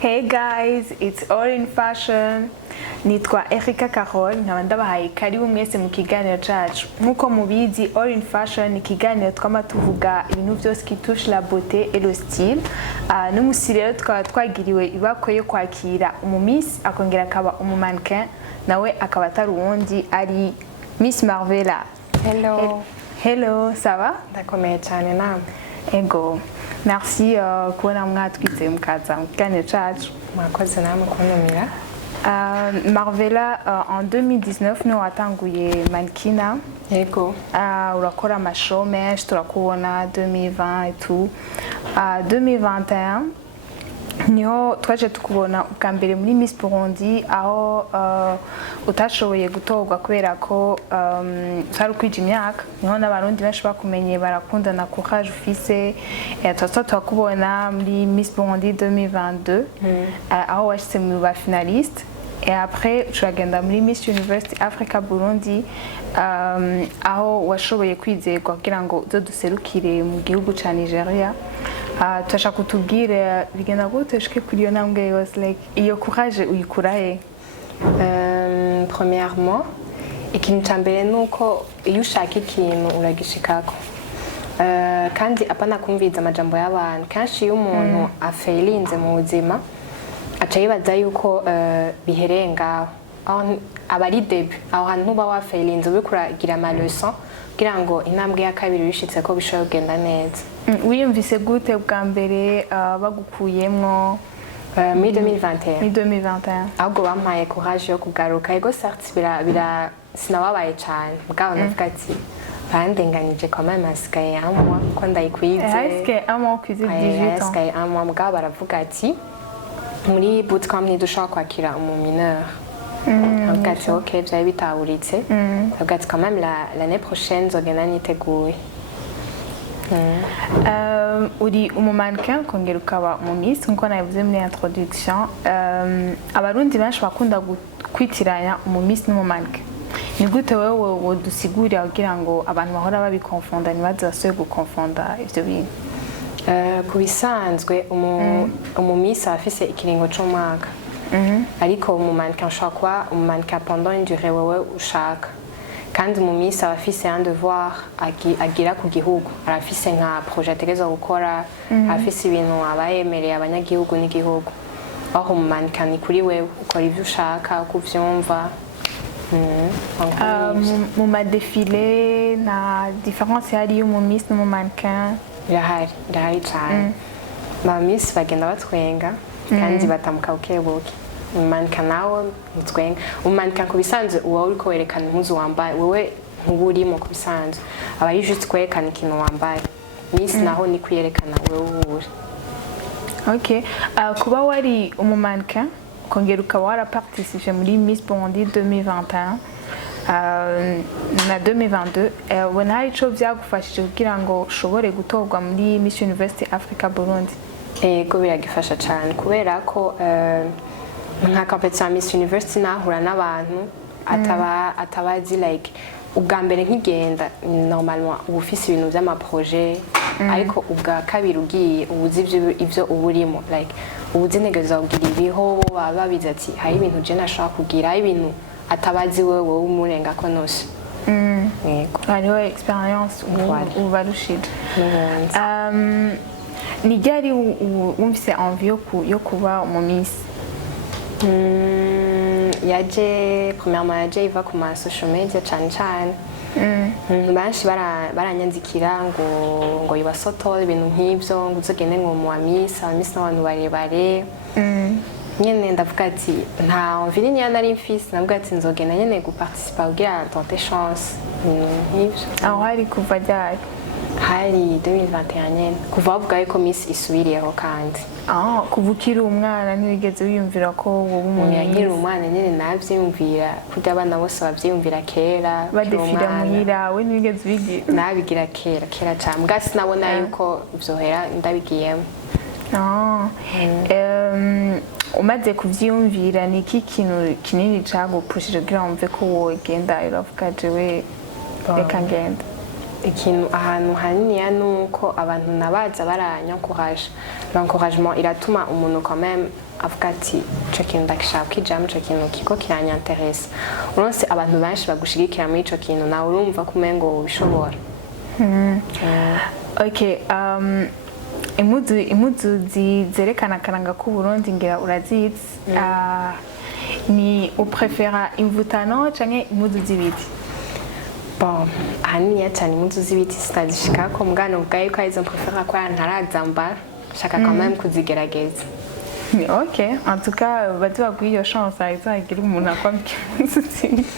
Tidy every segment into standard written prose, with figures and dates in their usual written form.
Hey guys, it's all in fashion. Nitwa Erika Carol, nkaba ndabahaye karibu mwese mu kiganiro cacu. Nkuko mubizi, all in fashion ni kiganiro twama tuvuga ibintu byose qui touche la beauté et le style. N'umusi rero twaba twagiriwe ibako yo kwakira umumiss akongera akaba umumannequin, nawe akaba atari uwundi ari Miss Marvella. Hello. Hello, ça va? Ndakomeye cyane namwe. Ego. Merci kubona mwatwitse mukaza mu kiganiro cacu. Mwakoze namwe kuntumira. Marvella, en 2019 nous watanguye mannequinat. Yego. Urakora amashow menshi turakubona 2020 et tout. 2021 niho twaje tukubona ubwa mbere muri Miss Burundi aho utashoboye gutorwa kubera ko utari ukwija imyaka, niho n'abarundi benshi bakumenye barakundana courage ufise. Twasa twakubona muri Miss Burundi 2022 aho washitse mu ba finaliste, et après turagenda muri Miss University Africa Burundi aho washoboye kwizerwa kugira ngo uzoduserukire mu gihugu ca Nigeria. Turashaka kutubwira bigenda gute shike kuri iyo ntambwe yose, like iyo courage uyikura he? Premièrement, ikintu ca mbere nuko iyo ushaka ikintu uragishikako, kandi apana kumviriza amajambo y'abantu. Kenshi iyo umuntu afailinze mu buzima aca yibaza yuko bihereye ngaho, aba ari debut, aho hantu ntuba wafailinze uriko uragira ama leçon kugira ngo intambwe ya kabiri bishitse ko bishobora kugenda neza. Wiyumvise gute bwa mbere bagukuyemwo muri 2021? Muri 2021 ahubwo bampaye courage yo kugaruka. Ego certes sinababaye cyane, mugabo navuga ati bandenganyije quand même, hasigaye amwa ko ndayikwize. Hasigaye amwa kwize 18 ans. Hasigaye amwa, mugabo baravuga ati muri bootcamp ntidushobora kwakira umumineur. Avuga ati ok, byari bitaburitse. Avuga ati quand même l'année prochaine nzogenda niteguye. Uri umumannequin kongera ukaba umumiss nkuko nabivuze muri introduction. Abarundi benshi bakunda kwitiranya umumiss n'umumannequin. Ni gute wewe wodusigurira kugira ngo abantu bahora babikonfonda ntibaze basubire gukonfonda ivyo bintu? Ku bisanzwe umumiss aba afise ikiringo c'umwaka, ariko umumannequin ushobora kuba umumannequin pendant une durée wewe ushaka, kandi umumiss aba afise un devoir agira ku gihugu, arafise nka projet ategerezwa gukora, afise ibintu aba yemereye abanyagihugu n'igihugu. Aho umumannequin ni kuri wewe ukora ivyo ushaka uko uvyumva. Mu madefile na différence yari y'umumiss n'umumannequin? Irahari cyane. Abamiss bagenda batwenga kandi batamuka bukebuke. Umumannequin nawe mutwenga. Umumannequin ku bisanzwe uba uriko werekana impuzu wambaye, wewe ntuburimo ku bisanzwe, aba ari juste kwerekana ikintu wambaye. Miss naho ni kwiyerekana wewe uri. Okay. Kuba wari umumannequin kongera ukaba waraparticipe muri Miss Burundi 2021 na 2022, ubona hari ico vyagufashije kugira ngo ushobore gutorwa muri Miss University Africa Burundi? Ego biragifasha cyane kubera ko nka competition Miss University nahura n'abantu atabazi, like ubwa mbere nkigenda normalement uba ufise ibintu vy'ama projet, ariko ubwa kabiri ugiye ubuzi ivyo uburimo, like ubuzi ntegeza kugira ibiho baba biza ati hari ibintu je nashaka kugira, hari ibintu atabazi wewe umurenga ko nose. Yego, hariho experience ubarushije. Ni ryari wumvise envie yo kuba umumiss? Yaje premièrement yaje iva ku ma social media cyane. Benshi baranyanzikira ngo ibasotore ibintu nk'ibyo, ngo uzogende ngo mu Miss n'abantu barebare. Nyene ndavuga ati nta envie niya nari mfise, ndavuga ati nzogenda nyene guparticiper kugira tenter chance nk'ibyo. Aho hari kuva ryari? Hari 2021 nyene, kuva bavuga yuko Miss isubiriyeho kandi. Kuva ukiri umwana ntiwigeze wiyumvira ko wowe umumiss? Nkiri umwana nyene navyiyumvira, kurya abana bose bavyiyumvira kera badefira muhira, we ntiwigeze ubigira? Nabigira kera cyane, mbwa sinabona yuko vyohera ndabigiyemo. Umaze kuvyiyumvira ni iki kintu kinini cagupushije kugira wumve ko wogenda uravuga jewe reka ngenda? ikintu ahantu haniniya nuko abantu nabaza baranyankuraje l'encouragement iratuma umuntu quand même avuga ati ico kintu ndakishaka kwijamo, ico kintu kiko kiranyanteresa. Uronse abantu benshi bagushigikira muri ico kintu nawe urumva ko umengo ubishobora. Okay, impuzu zerekana akaranga k'Uburundi ngira urazizi. Ni uprefera imvutano canke impuzu zibiti? Bon, ahaniniya cyane impuzu z'ibiti sitazishikako mugano bwa yuko arizo mprefera ko ntarazambara shaka quand même kuzigerageza. Ok, en tout cas bati baguha iyo chance azagira umuntu akwambika impuzu zibiti.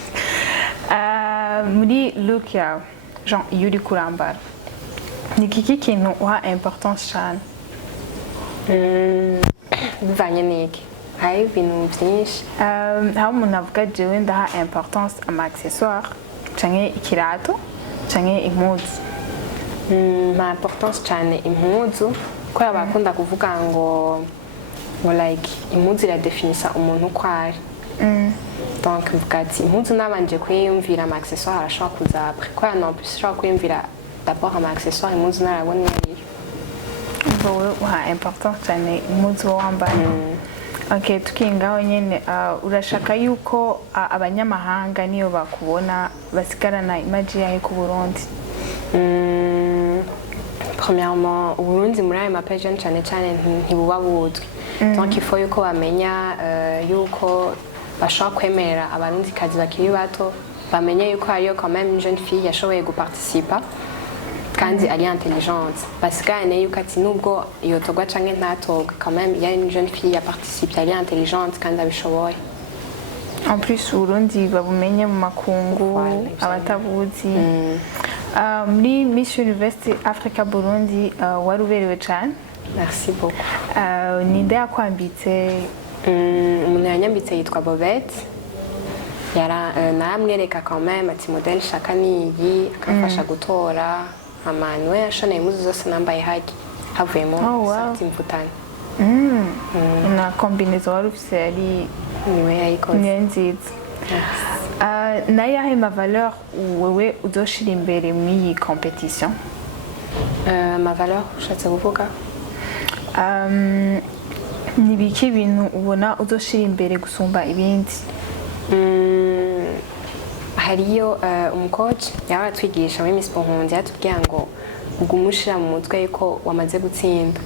Muri look yawe genre iyo uri kurambara ni kiki kintu uha importance cyane? Bivanye n'iki? Hari ibintu byinshi. Aho umuntu avuga jewe ndaha importance ama accessoire canke ikirato canke impuzu? Ma importance cyane impuzu ko abakunda kuvuga ngo like impuzu iradefinisa umuntu uko ari. Donc mvuga ati impuzu nabanje kwiyumvira ama accessoire arashobora kuza après ko non plus ashobora kwiyumvira d'abord ama accessoire impuzu narabona yari. Wowe uha importance cyane impuzu wambaye. Okay, tukingaho nyene urashaka yuko abanyamahanga niyo bakubona basigarana image yawe ku Burundi? Premièrement, Uburundi muri ayo mapage cyane cyane ntibuba buzwi. Donc il faut yuko bamenya yuko bashobora kwemerera abarundi kazi bakiri bato bamenye yuko hariyo quand même une jeune fille yashoboye guparticipa kandi ari intelligente. Basigane yuko ati nubwo iyo togwa canke ntatogwa quand même il y a une jeune fille ya participe ari intelligente kandi abishoboye. En plus Urundi babumenye mu makungu abatabuzi. Muri Miss University Africa Burundi waruberewe cyane. Merci beaucoup. Ninde yakwambitse? Umuntu yanyambitse yitwa Bobette. Naramwereka quand même ati modèle shaka niyi akamfasha gutora amanu yashoneye impuzu zose nambaye haki havuyemo sati mvutano. Na combinaison wari ufise ari niwe yayikoze. Ni nziza. Na yahe ma valeur wewe uzoshira imbere muri iyi competition? Ma valeur ushatse kuvuga? Ni biki bintu ubona uzoshira imbere gusumba ibindi? Hariyo umucoach yaratwigisha muri Miss Burundi yatubwiye ngo ugumushira mu mutwe yuko wamaze gutsinda.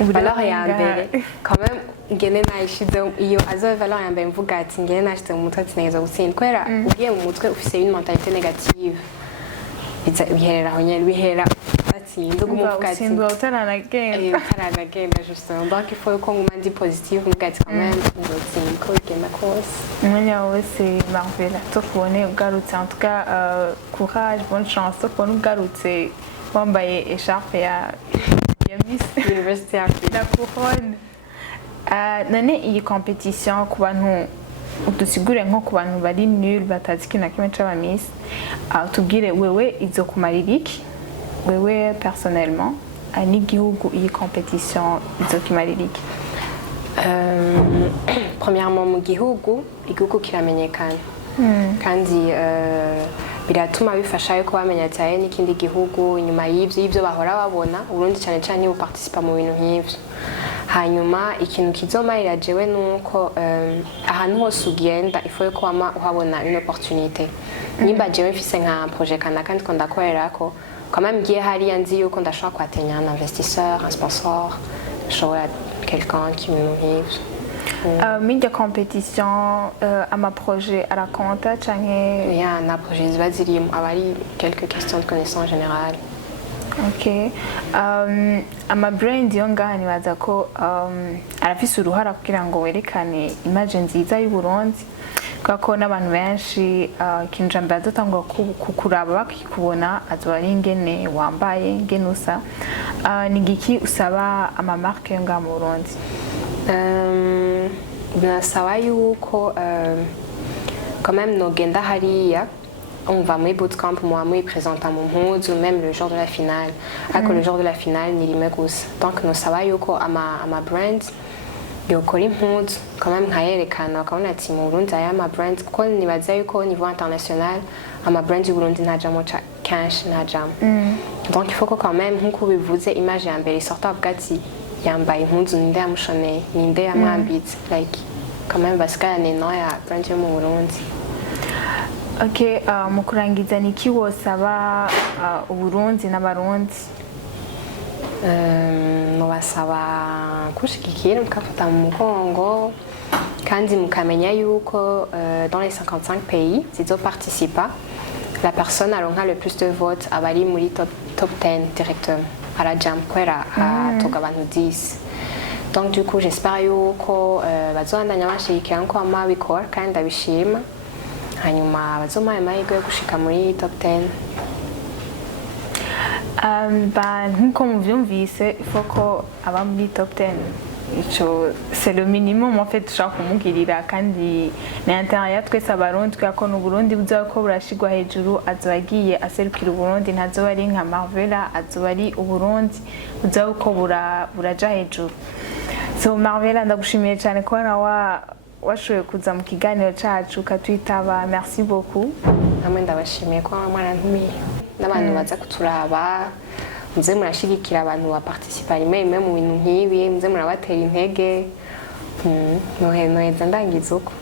Valeur ya mbere quand même ngene nayishize iyo azo valeur ya mbere mvuga ati ngene nashize mu mutwe ati neza gutsinda kwera ugiye mu mutwe ufise une mentalité négative biherera aho nyene bihera atsinda gumuvuga ati utsindwa utaranagenda justement donc il faut ko ngumandi positive mvuga ati quand même uzotsinda ko bigenda kose. Umwanya wose Marvella tukubone ugarutse en tout cas courage bonne chance tukubone ugarutse wambaye écharpe ya Miss University Africa la couronne. None iyi competition ku bantu udusigure nko ku bantu bari nul batazi ikintu na kimwe c'aba Miss, tubwire wewe izo kumarira iki wewe personnellement n'igihugu iyi competition izo kimarira iki? Premièrement mu gihugu kiramenyekana kandi biratuma bifasha yuko bamenya cyane n'ikindi gihugu inyuma y'ibyo bahora babona Urundi cyane cyane ubu participa mu bintu nk'ivyo. Hanyuma ikintu kizomarira jewe nuko ahantu hose ugenda ifo yuko wama uhabona une opportunité. Nimba jewe mfise nka projet kandi ko ndakorera ko quand même ngiye hariya nzi yuko ndashobora kwatenya un investisseur, un sponsor, quelqu'un qui me nourrit. Minde competition ama projet arakonta canke ya na projet ziba zirimo abari quelques questions de connaissance générale. Okay. Ama brand yo ngaha nibaza ko arafise uruhara kugira ngo werekane image nziza y'u Burundi kuko n'abantu benshi kinjamba dotangwa kukuraba bakikubona azwari ingene wambaye ingene usa nigiki usaba ama marque yo ngaha mu Burundi? Nasaba yuko quand même nogenda hariya on va muri bootcamp moi moi présenter mon mpuzu même le jour de la finale le jour de la finale ni rimwe gusa donc nosaba yuko ama brand yokora impuzu quand même nkayerekana bakabona ati mu Burundi aya ama brand kuko nibaza yuko niveau international ama brand y'u Burundi ntajamo kenshi nta jambo donc il faut que quand même nk'uko bivuze image ya mbere isorta avuga ati yambaye impuzu ninde yamushoneye ninde yamwambitse like quand même basigarane no ya brand yo mu Burundi. Okay, mu kurangiza niki wosaba Uburundi n'abarundi? Mubasaba kushigikira mukafata mu mugongo kandi mukamenya yuko dans les 55 pays zizoparticipa la personne aronka le plus de votes abari muri top 10 directement arajam kwera atoga abantu 10. Donc du coup j'espère yuko bazobandanya bashigikira nko amabikora kandi ndabishima hanyuma bazomaye amahirwe yo gushika muri top 10. Nkuko muvyumvise ifoko aba muri top 10 ico c'est le minimum en fait ushaka kumugirira kandi na intérêt twese abarundi twako no Burundi buza ko burashigwa hejuru azobagiye aserukira Burundi ntazo bari nka Marvella azo bari Burundi buza ko buraja hejuru. So Marvella ndagushimiye cyane ko washoboye kuza mu kiganiro cacu katwitaba. Merci beaucoup. Namwe ndabashimiye ko mwarantumiye n'abantu baza kuturaba muze murashigikira abantu baparticipa rimwe mu bintu nk'ibi muze murabatera intege noheza ndangiza uko.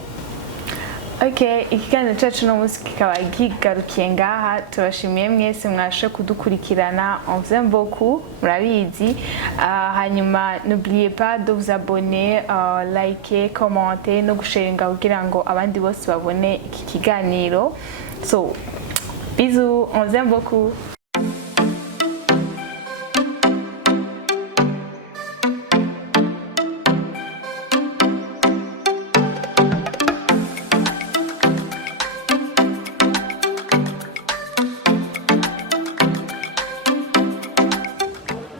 Okay, ikiganiro cacu no munsi kikaba kigarukiye ngaha. Tubashimiye mwese mwashe kudukurikirana. On vous aime beaucoup, murabizi. Hanyuma n'oubliez pas de vous abonner, liker, commenter no gusharinga kugira ngo abandi bose babone iki kiganiro. So bisous, on vous aime beaucoup.